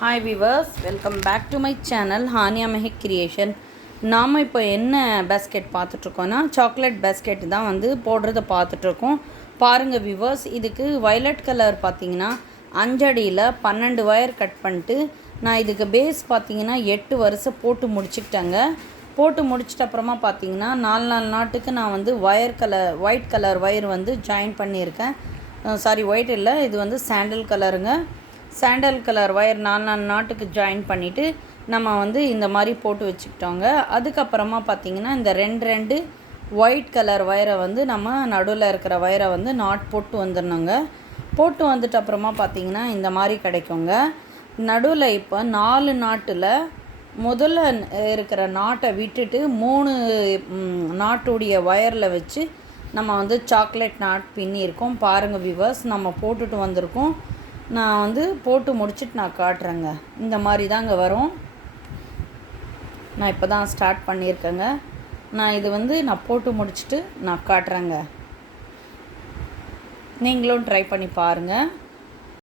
Hi viewers, welcome back to my channel Hania Mehak creation. நாம் இப்போ என்ன பேஸ்கெட் பார்த்துட்ருக்கோன்னா சாக்லேட் பேஸ்கெட் தான் வந்து போடுறத பார்த்துட்ருக்கோம். பாருங்கள் விவர்ஸ், இதுக்கு வயலட் கலர் பார்த்திங்கன்னா 5 அடியில் 12 ஒயர் கட் பண்ணிட்டு நான் இதுக்கு பேஸ் பார்த்திங்கன்னா 8 வருஷம் போட்டு முடிச்சுக்கிட்டேங்க. போட்டு முடிச்சிட்ட அப்புறமா பார்த்திங்கன்னா 4 நாட்டுக்கு நான் வந்து ஒயிட் கலர் ஒயர் வந்து ஜாயின் பண்ணியிருக்கேன். சாரி, ஒயிட் இல்லை, இது வந்து சாண்டல் கலருங்க. சாண்டல் கலர் ஒயர் 4 நாட்டுக்கு ஜாயின் பண்ணிவிட்டு நம்ம வந்து இந்த மாதிரி போட்டு வச்சுக்கிட்டோங்க. அதுக்கப்புறமா பார்த்திங்கன்னா இந்த ரெண்டு ஒயிட் கலர் ஒயரை வந்து நம்ம நடுவில் இருக்கிற ஒயரை வந்து நாட் போட்டு வந்துடணுங்க. போட்டு வந்துட்டு அப்புறமா பார்த்திங்கன்னா இந்த மாதிரி கிடைக்குங்க. நடுவில் இப்போ 4 நாட்டில் முதல்ல இருக்கிற நாட்டை விட்டுட்டு 3 நாட்டுடைய ஒயரில் வச்சு நம்ம வந்து சாக்லேட் நாட் பின்னியிருக்கோம். பாருங்கள் விவர்ஸ், நம்ம போட்டுட்டு வந்திருக்கோம். நான் வந்து போட்டு முடிச்சுட்டு நான் காட்டுறேங்க. இந்த மாதிரி தாங்க வரும். நான் இப்போ தான் ஸ்டார்ட் பண்ணியிருக்கேங்க. நான் போட்டு முடிச்சுட்டு நான் காட்டுறேங்க. நீங்களும் ட்ரை பண்ணி பாருங்கள்.